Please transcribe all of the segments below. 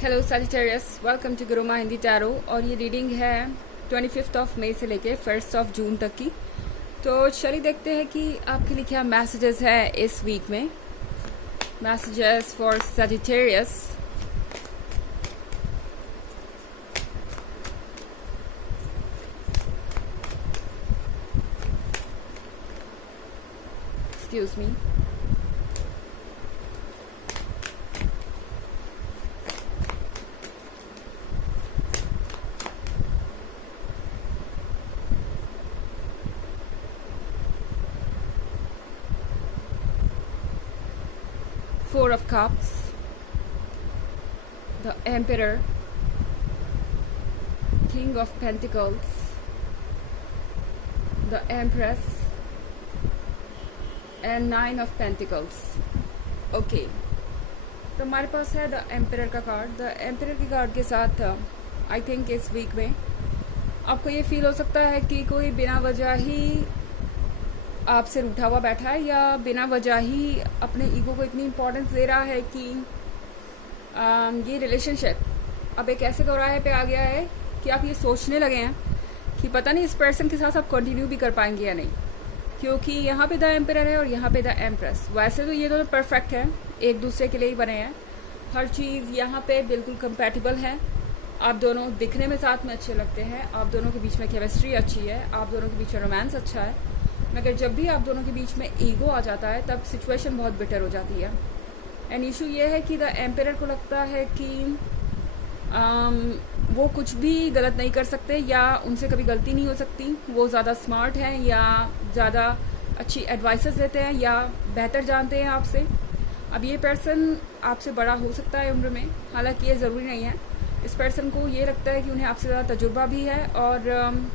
Hello Sagittarius, welcome to Guruma Hindi tarot. और ये reading है 25 ऑफ मई से लेके 1 ऑफ जून तक की। तो चलिए देखते हैं कि आपके लिए क्या मैसेजेस है इस वीक में। Messages for Sagittarius. Excuse me. Four of Cups, the Emperor, King of Pentacles, the Empress, and Nine of Pentacles. Okay, तो हमारे पास है द एम्परर का कार्ड। द एम्परर के कार्ड के साथ आई थिंक इस वीक में आपको ये फील हो सकता है कि कोई बिना वजह ही आपसे रूठा हुआ बैठा है, या बिना वजह ही अपने ईगो को इतनी इम्पोर्टेंस दे रहा है कि ये रिलेशनशिप अब एक ऐसे दौराहे पे आ गया है कि आप ये सोचने लगे हैं कि पता नहीं इस पर्सन के साथ आप कंटिन्यू भी कर पाएंगे या नहीं, क्योंकि यहाँ पे द एम्परर है और यहाँ पे द एम्प्रेस। वैसे तो ये दोनों परफेक्ट हैं, एक दूसरे के लिए ही बने हैं, हर चीज़ यहाँ पे बिल्कुल कंपैटिबल है। आप दोनों दिखने में साथ में अच्छे लगते हैं, आप दोनों के बीच में केमिस्ट्री अच्छी है, आप दोनों के बीच में रोमांस अच्छा है। मगर जब भी आप दोनों के बीच में ईगो आ जाता है तब सिचुएशन बहुत बिटर हो जाती है। एंड इशू ये है कि द एम्परर को लगता है कि वो कुछ भी गलत नहीं कर सकते, या उनसे कभी गलती नहीं हो सकती। वो ज़्यादा स्मार्ट हैं, या ज़्यादा अच्छी एडवाइसेस देते हैं, या बेहतर जानते हैं आपसे। अब ये पर्सन आपसे बड़ा हो सकता है उम्र में, हालांकि ये ज़रूरी नहीं है। इस पर्सन को ये लगता है कि उन्हें आपसे ज़्यादा तजुर्बा भी है और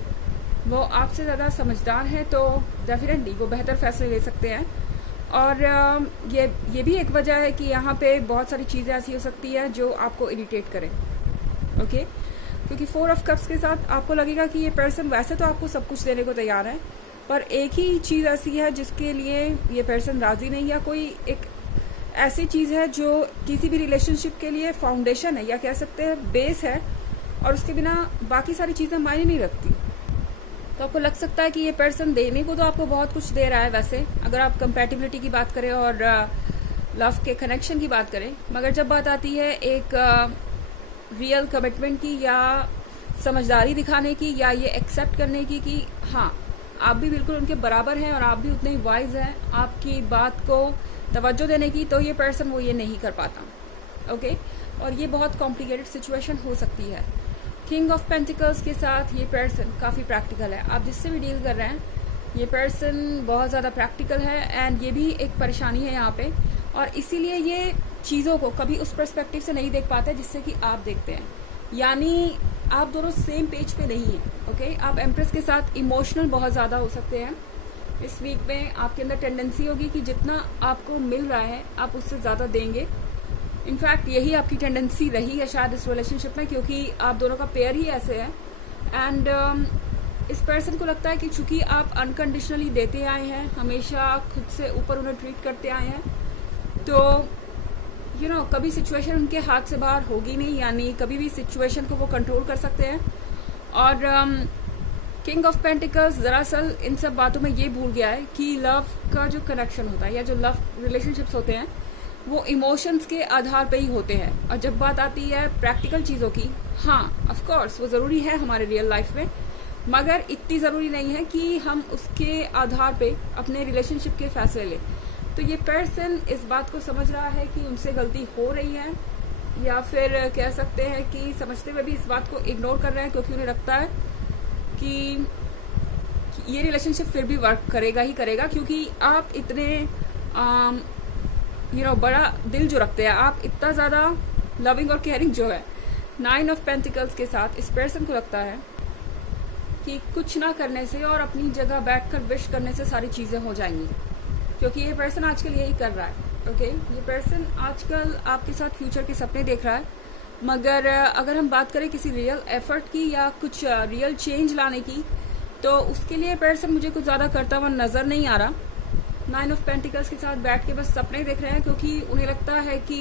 वो आपसे ज़्यादा समझदार हैं, तो डेफिनेटली वो बेहतर फैसले ले सकते हैं। और ये भी एक वजह है कि यहाँ पे बहुत सारी चीज़ें ऐसी हो सकती है जो आपको इरिटेट करें। ओके, क्योंकि 4 ऑफ कप्स के साथ आपको लगेगा कि ये पर्सन वैसे तो आपको सब कुछ देने को तैयार है, पर एक ही चीज़ ऐसी है जिसके लिए ये पर्सन राज़ी नहीं, या कोई एक ऐसी चीज़ है जो किसी भी रिलेशनशिप के लिए फाउंडेशन है, या कह सकते हैं बेस है, और उसके बिना बाकी सारी चीज़ें मायने नहीं रखती। तो आपको लग सकता है कि ये पर्सन देने को तो आपको बहुत कुछ दे रहा है वैसे, अगर आप कंपैटिबिलिटी की बात करें और लव के कनेक्शन की बात करें, मगर जब बात आती है एक रियल कमिटमेंट की, या समझदारी दिखाने की, या ये एक्सेप्ट करने की कि हाँ आप भी बिल्कुल उनके बराबर हैं और आप भी उतने ही वाइज हैं, आपकी बात को तवज्जो देने की, तो ये पर्सन वो ये नहीं कर पाता। ओके, और ये बहुत कॉम्प्लिकेटेड सिचुएशन हो सकती है। किंग ऑफ पेंटिकल्स के साथ ये पर्सन काफ़ी प्रैक्टिकल है। आप जिससे भी डील कर रहे हैं ये पर्सन बहुत ज़्यादा प्रैक्टिकल है, एंड ये भी एक परेशानी है यहाँ पे, और इसीलिए ये चीज़ों को कभी उस पर्सपेक्टिव से नहीं देख पाते जिससे कि आप देखते हैं। यानी आप दोनों सेम पेज पे नहीं हैं। ओके, आप एम्प्रेस के साथ इमोशनल बहुत ज़्यादा हो सकते हैं। इस वीक में आपके अंदर टेंडेंसी होगी कि जितना आपको मिल रहा है आप उससे ज़्यादा देंगे। इनफैक्ट यही आपकी टेंडेंसी रही है शायद इस रिलेशनशिप में, क्योंकि आप दोनों का पेयर ही ऐसे है। एंड इस पर्सन को लगता है कि चूंकि आप अनकंडीशनली देते आए हैं, हमेशा खुद से ऊपर उन्हें ट्रीट करते आए हैं, तो कभी सिचुएशन उनके हाथ से बाहर होगी नहीं, यानी कभी भी सिचुएशन को वो कंट्रोल कर सकते हैं। और किंग ऑफ पेंटिकल्स दरअसल इन सब बातों में ये भूल गया है कि लव का जो कनेक्शन होता है, या जो लव रिलेशनशिप्स होते हैं, वो इमोशंस के आधार पे ही होते हैं। और जब बात आती है प्रैक्टिकल चीज़ों की, हाँ ऑफ कोर्स वो ज़रूरी है हमारे रियल लाइफ में, मगर इतनी ज़रूरी नहीं है कि हम उसके आधार पे अपने रिलेशनशिप के फैसले लें। तो ये पर्सन इस बात को समझ रहा है कि उनसे गलती हो रही है, या फिर कह सकते हैं कि समझते हुए भी इस बात को इग्नोर कर रहे हैं, क्योंकि उन्हें लगता है कि ये रिलेशनशिप फिर भी वर्क करेगा ही करेगा, क्योंकि आप इतने बड़ा दिल जो रखते हैं, आप इतना ज़्यादा लविंग और केयरिंग जो है। 9 ऑफ पेंटिकल्स के साथ इस पर्सन को लगता है कि कुछ ना करने से और अपनी जगह बैठकर विश करने से सारी चीज़ें हो जाएंगी, क्योंकि ये पर्सन आजकल यही कर रहा है। ओके, ये पर्सन आजकल आपके साथ फ्यूचर के सपने देख रहा है, मगर अगर हम बात करें किसी रियल एफर्ट की या कुछ रियल चेंज लाने की, तो उसके लिए पर्सन मुझे कुछ ज़्यादा करता हुआ नज़र नहीं आ रहा। 9 ऑफ पेंटिकल्स के साथ बैठ के बस सपने देख रहे हैं, क्योंकि उन्हें लगता है कि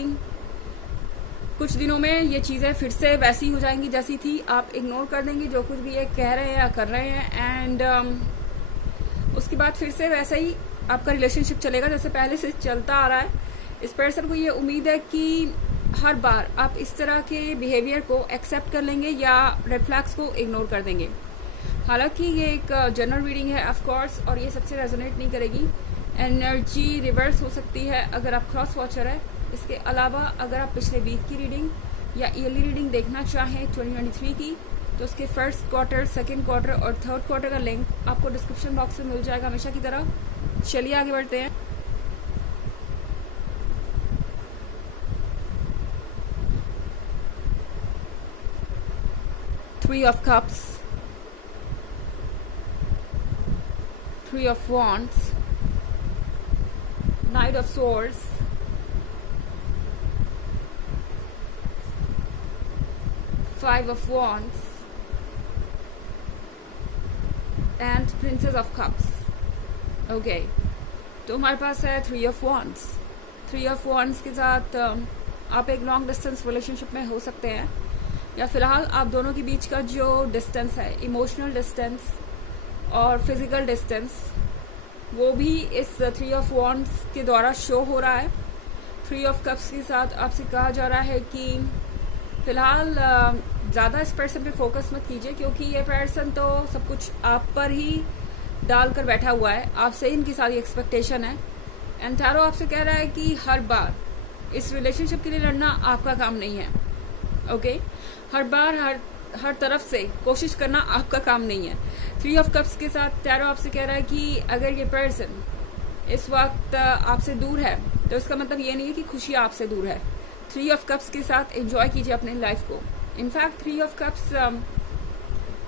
कुछ दिनों में ये चीज़ें फिर से वैसी हो जाएंगी जैसी थी। आप इग्नोर कर देंगे जो कुछ भी ये कह रहे हैं या कर रहे हैं, एंड उसके बाद फिर से वैसा ही आपका रिलेशनशिप चलेगा जैसे पहले से चलता आ रहा है। इस पर्सन को ये उम्मीद है कि हर बार आप इस तरह के बिहेवियर को एक्सेप्ट कर लेंगे या रेड फ्लैग्स को इग्नोर कर देंगे। हालांकि ये एक जनरल रीडिंग है ऑफ कोर्स, और ये सबसे रेजोनेट नहीं करेगी। एनर्जी रिवर्स हो सकती है अगर आप क्रॉस वॉचर है। इसके अलावा अगर आप पिछले वीक की रीडिंग या ईयरली रीडिंग देखना चाहें 2023 की, तो उसके फर्स्ट क्वार्टर, सेकेंड क्वार्टर और थर्ड क्वार्टर का लिंक आपको डिस्क्रिप्शन बॉक्स में मिल जाएगा हमेशा की तरह। चलिए आगे बढ़ते हैं। Three of Cups, Three of Wands, Knight of Swords, Five of Wands and Princess of Cups. Okay, तो हमारे पास है Three of Wands. Three of Wands के साथ आप एक लॉन्ग डिस्टेंस रिलेशनशिप में हो सकते हैं, या फिलहाल आप दोनों के बीच का जो डिस्टेंस है, इमोशनल डिस्टेंस और फिजिकल डिस्टेंस, वो भी इस थ्री ऑफ वॉन्ड्स के द्वारा शो हो रहा है। थ्री ऑफ कप्स के साथ आपसे कहा जा रहा है कि फिलहाल ज़्यादा इस पर्सन पे फोकस मत कीजिए, क्योंकि ये पर्सन तो सब कुछ आप पर ही डाल कर बैठा हुआ है। आपसे ही इनकी सारी एक्सपेक्टेशन है। एंड टैरो आपसे कह रहा है कि हर बार इस रिलेशनशिप के लिए लड़ना आपका काम नहीं है। ओके, हर बार हर तरफ से कोशिश करना आपका काम नहीं है। थ्री ऑफ कप्स के साथ टैरो आपसे कह रहा है कि अगर ये पर्सन इस वक्त आपसे दूर है, तो इसका मतलब ये नहीं है कि खुशी आपसे दूर है। थ्री ऑफ कप्स के साथ एंजॉय कीजिए अपने लाइफ को। इनफैक्ट थ्री ऑफ कप्स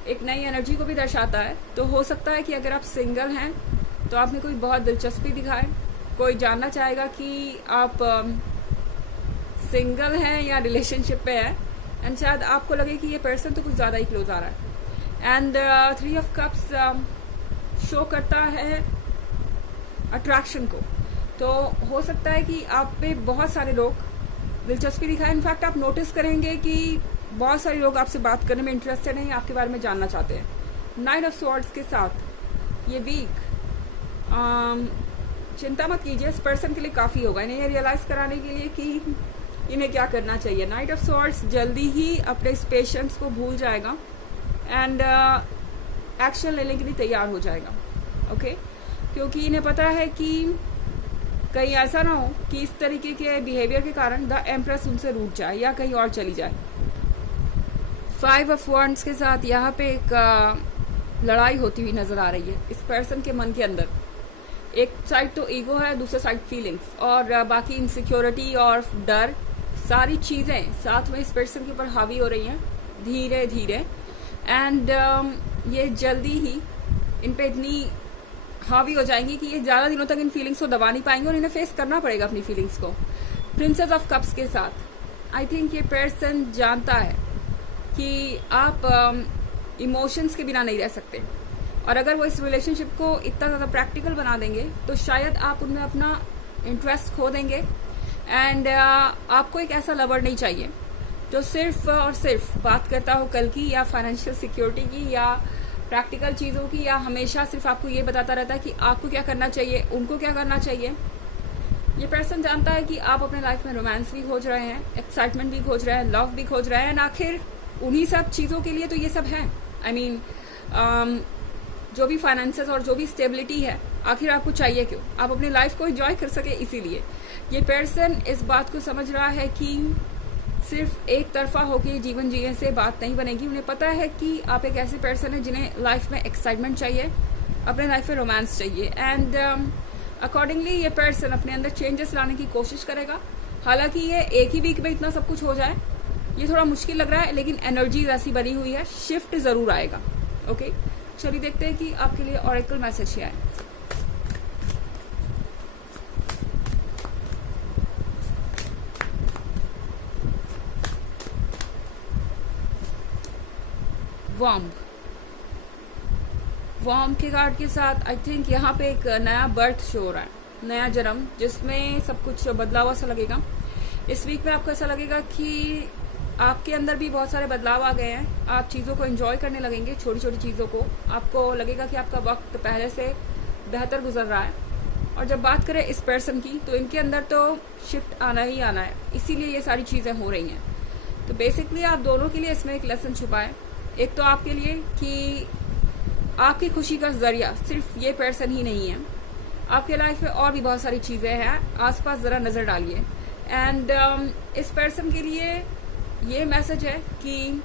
एक नई एनर्जी को भी दर्शाता है। तो हो सकता है कि अगर आप सिंगल हैं तो आप में कोई बहुत दिलचस्पी दिखाए, कोई जानना चाहेगा कि आप सिंगल हैं या रिलेशनशिप पे है, एंड शायद आपको लगे कि ये पर्सन तो कुछ ज़्यादा ही क्लोज आ रहा है। And three of cups show करता है अट्रैक्शन को। तो हो सकता है कि आप पे बहुत सारे लोग दिलचस्पी दिखाएं। इनफैक्ट आप नोटिस करेंगे कि बहुत सारे लोग आपसे बात करने में इंटरेस्टेड हैं, आपके बारे में जानना चाहते हैं। नाइट ऑफ स्वॉर्ड्स के साथ ये वीक चिंता मत कीजिए, इस पर्सन के लिए काफ़ी होगा इन्हें ये रियलाइज़ कराने के लिए कि इन्हें क्या करना चाहिए। नाइट ऑफ स्वॉर्ड्स जल्दी ही अपने इस पेशेंस को भूल जाएगा एंड एक्शन लेने के लिए तैयार हो जाएगा। ओके, क्योंकि इन्हें पता है कि कहीं ऐसा ना हो कि इस तरीके के बिहेवियर के कारण द एम्प्रेस उनसे रूठ जाए या कहीं और चली जाए। फाइव ऑफ वॉन्ड्स के साथ यहाँ पे एक लड़ाई होती हुई नजर आ रही है इस पर्सन के मन के अंदर। एक साइड तो ईगो है, दूसरा साइड फीलिंग्स और बाकी इनसिक्योरिटी और डर, सारी चीज़ें साथ में इस पर्सन के ऊपर हावी हो रही हैं धीरे धीरे। एंड ये जल्दी ही इन पे इतनी हावी हो जाएंगी कि ये ज़्यादा दिनों तक इन फीलिंग्स को दबा नहीं पाएंगे और इन्हें फेस करना पड़ेगा अपनी फीलिंग्स को। प्रिंसेस ऑफ कप्स के साथ आई थिंक ये पर्सन जानता है कि आप इमोशंस के बिना नहीं रह सकते, और अगर वो इस रिलेशनशिप को इतना ज़्यादा प्रैक्टिकल बना देंगे तो शायद आप उनमें अपना इंटरेस्ट खो देंगे। एंड आपको एक ऐसा लवर नहीं चाहिए जो सिर्फ और सिर्फ बात करता हो कल की या फाइनेंशियल सिक्योरिटी की या प्रैक्टिकल चीज़ों की, या हमेशा सिर्फ आपको ये बताता रहता है कि आपको क्या करना चाहिए, उनको क्या करना चाहिए। ये पर्सन जानता है कि आप अपने लाइफ में रोमांस भी खोज रहे हैं, एक्साइटमेंट भी खोज रहे हैं, लव भी खोज रहे हैं, आखिर उन्हीं सब चीज़ों के लिए तो ये सब है। आई मीन जो भी फाइनेंसेस और जो भी स्टेबिलिटी है, आखिर आपको चाहिए क्यों? आप अपनी लाइफ को एंजॉय कर सके, इसीलिए ये पर्सन इस बात को समझ रहा है कि सिर्फ एक तरफा होकर जीवन जीने से बात नहीं बनेगी। उन्हें पता है कि आप एक ऐसे पर्सन है जिन्हें लाइफ में एक्साइटमेंट चाहिए, अपने लाइफ में रोमांस चाहिए। एंड अकॉर्डिंगली ये पर्सन अपने अंदर चेंजेस लाने की कोशिश करेगा। हालांकि ये एक ही वीक में इतना सब कुछ हो जाए ये थोड़ा मुश्किल लग रहा है, लेकिन एनर्जी ऐसी बनी हुई है, शिफ्ट ज़रूर आएगा। ओके, चलिए देखते हैं कि आपके लिए ऑरेकल मैसेज क्या है। वॉर्म के कार्ड के साथ आई थिंक यहाँ पे एक नया बर्थ शो हो रहा है, नया जन्म, जिसमें सब कुछ बदलाव सा लगेगा। इस वीक में आपको ऐसा लगेगा कि आपके अंदर भी बहुत सारे बदलाव आ गए हैं। आप चीज़ों को एंजॉय करने लगेंगे, छोटी छोटी चीज़ों को। आपको लगेगा कि आपका वक्त पहले से बेहतर गुजर रहा है। और जब बात करें इस पर्सन की, तो इनके अंदर तो शिफ्ट आना ही आना है, इसीलिए ये सारी चीज़ें हो रही हैं। तो बेसिकली आप दोनों के लिए इसमें एक लेसन छुपा है। एक तो आपके लिए कि आपकी खुशी का जरिया सिर्फ ये पर्सन ही नहीं है, आपके लाइफ में और भी बहुत सारी चीज़ें हैं। आसपास ज़रा नज़र डालिए। एंड इस पर्सन के लिए ये मैसेज है कि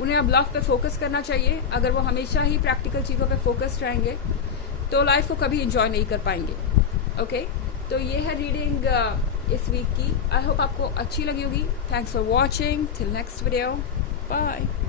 उन्हें अब लव पे फोकस करना चाहिए। अगर वो हमेशा ही प्रैक्टिकल चीज़ों पे फोकस रहेंगे तो लाइफ को कभी एंजॉय नहीं कर पाएंगे। ओके, तो ये है रीडिंग इस वीक की। आई होप आपको अच्छी लगी होगी। Thanks for watching. Till next video, bye.